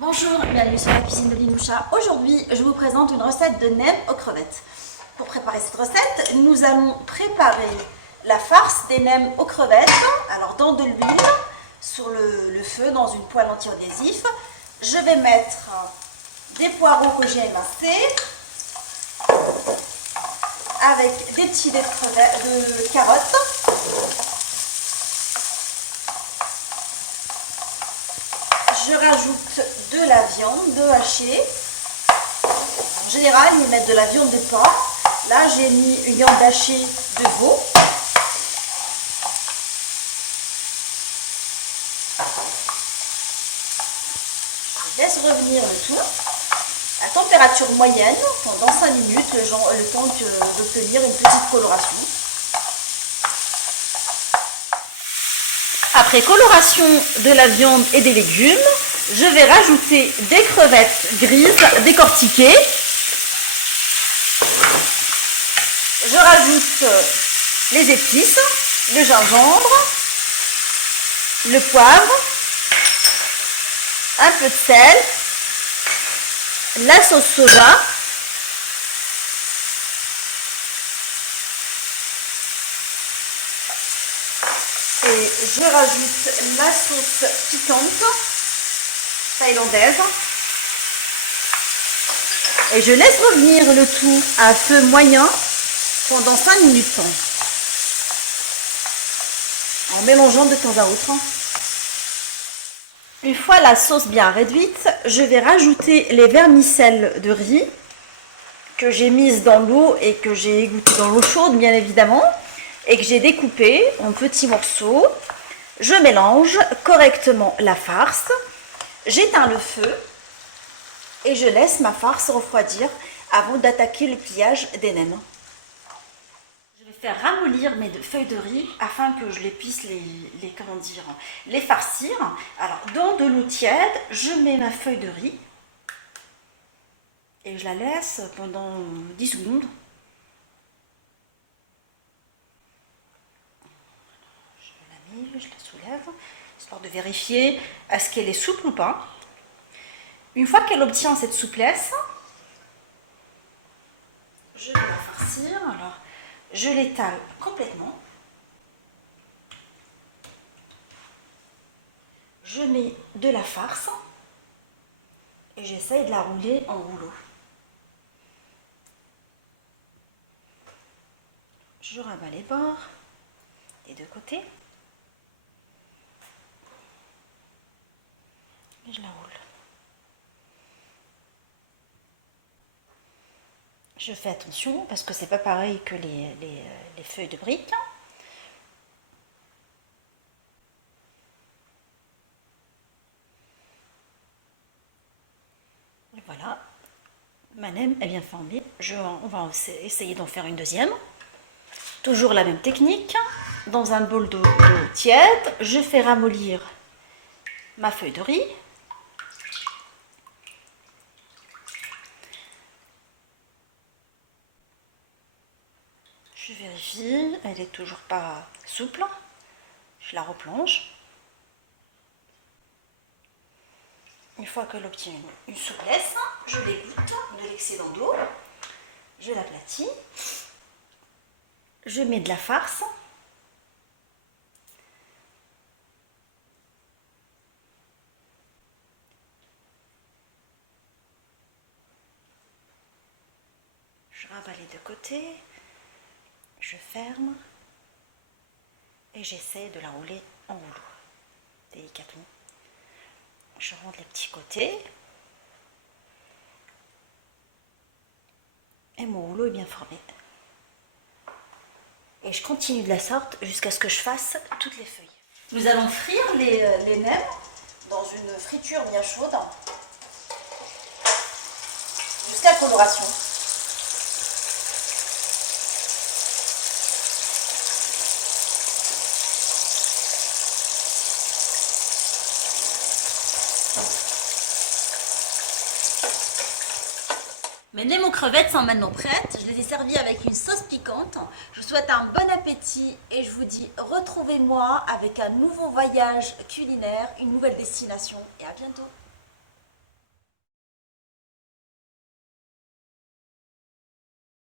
Bonjour, bienvenue sur la cuisine de Linoucha. Aujourd'hui, je vous présente une recette de nems aux crevettes. Pour préparer cette recette, nous allons préparer la farce des nems aux crevettes. Alors, dans de l'huile, sur le feu, dans une poêle anti-adhésif. Je vais mettre des poireaux que j'ai émincés, avec des petits dés de carottes. Je rajoute de la viande hachée. En général, ils mettent de la viande de porc. Là, j'ai mis une viande hachée de veau. Je laisse revenir le tout à température moyenne pendant 5 minutes, le temps d'obtenir une petite coloration. Après coloration de la viande et des légumes, je vais rajouter des crevettes grises décortiquées. Je rajoute les épices, le gingembre, le poivre, un peu de sel, la sauce soja, et je rajoute la sauce piquante thaïlandaise et je laisse revenir le tout à feu moyen pendant 5 minutes en mélangeant de temps à autre. Une fois la sauce bien réduite, je vais rajouter les vermicelles de riz que j'ai mises dans l'eau et que j'ai égouttées dans l'eau chaude bien évidemment et que j'ai découpé en petits morceaux. Je mélange correctement la farce, j'éteins le feu et je laisse ma farce refroidir avant d'attaquer le pliage des nems. Je vais faire ramollir mes feuilles de riz afin que je les puisse les farcir. Alors dans de l'eau tiède, je mets ma feuille de riz et je la laisse pendant 10 secondes. Je la soulève, histoire de vérifier est-ce qu'elle est souple ou pas. Une fois qu'elle obtient cette souplesse, je vais la farcir. Alors, je l'étale complètement. Je mets de la farce et j'essaye de la rouler en rouleau. Je rabats les bords des deux côtés. Et je la roule. Je fais attention parce que c'est pas pareil que les feuilles de briques. Et voilà, ma nem est bien formée. On va essayer d'en faire une deuxième. Toujours la même technique. Dans un bol d'eau tiède, je fais ramollir ma feuille de riz. Je vérifie, elle est toujours pas souple. Je la replonge. Une fois qu'elle obtient une souplesse, je l'égoutte de l'excédent d'eau. Je l'aplatis. Je mets de la farce. Je rabats les deux côtés. Je ferme et j'essaie de la rouler en rouleau, délicatement. Je rentre les petits côtés et mon rouleau est bien formé. Et je continue de la sorte jusqu'à ce que je fasse toutes les feuilles. Nous allons frire les nems dans une friture bien chaude jusqu'à coloration. Mes nems aux crevettes sont maintenant prêtes. Je les ai servies avec une sauce piquante. Je vous souhaite un bon appétit et je vous dis retrouvez-moi avec un nouveau voyage culinaire, une nouvelle destination et à bientôt.